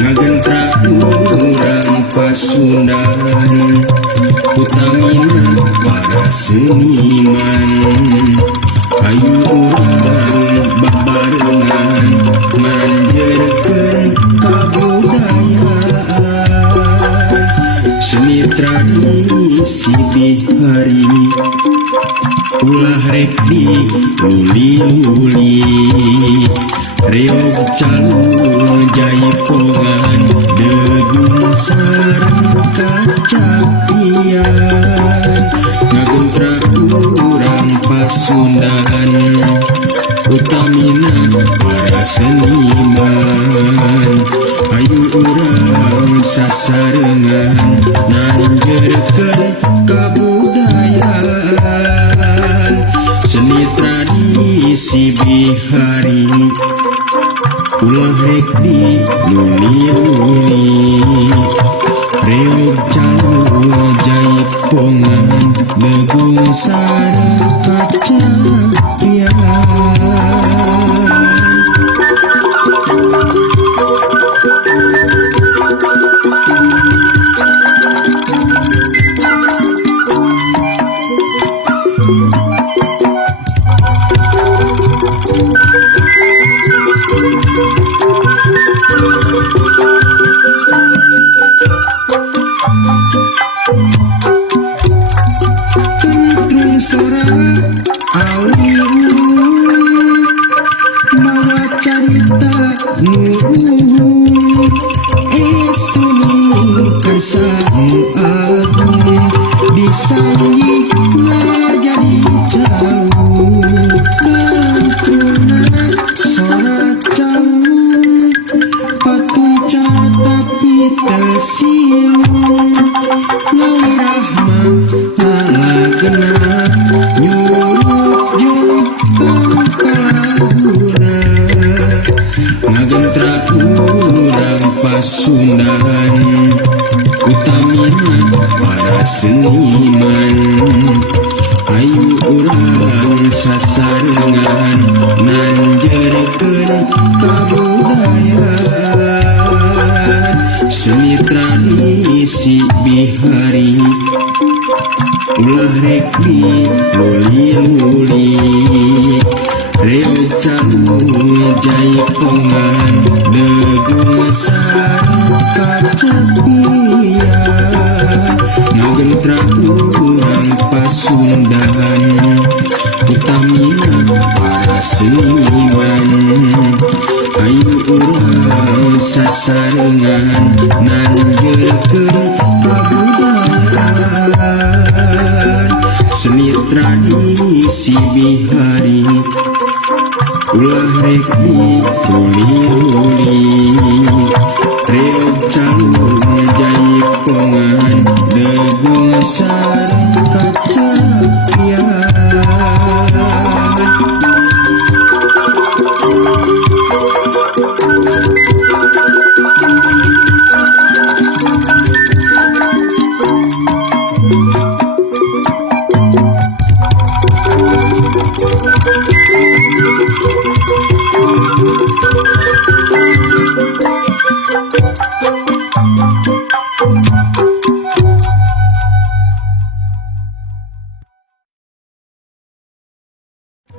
ngagentra urang Pasundan utamina para seniman ayu urang babarengan manjerkeun kabudayaan seni tradisi bihari ulah rek di luli-luli reog calung jaipongan degung sareng kacapian ngagentra urang Pasundan utamina para seniman ayu urang sasarengan nanjerkeun kabudayaan seni tradisi bihari ulah rek di luli-luli reog calung jaipongan degung sareng kacapian kentrung sorak ali ulung mawa carita nuhun estuni kersanu agung disanggih ngajadi calung kalangkuna sorak calung patuncal tapi tersilung ngawirahma genap nyurut jeung kalahuna ngagentra urang Pasundan utamina para seniman ayu urang sasarengan nanjerkeun kabudayaan seni tradisi bihari ulah rek di luli-luli reog calung jaipongan degung sareng kacapian ngagentra urang Pasundan utamina para seniman ayu urang sasarengan nanjerkeun kabudayaan seni tradisi bihari ulah rek di luli-luli reog calung jaipongan degung sareng kacapian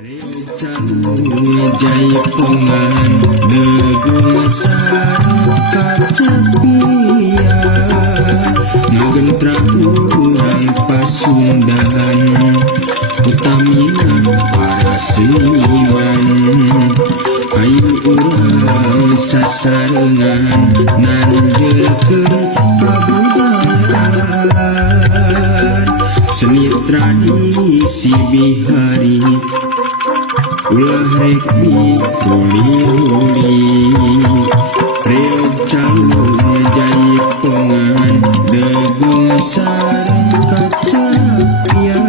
reog calung jaipongan degung sareng kacapian ngagentra urang Pasundan utamina para seniman ayu urang sasarengan nanjerkeun kabudayaan seni tradisi bihari ulah rek di luli-luli reog calung jaipongan degung sareng kacapian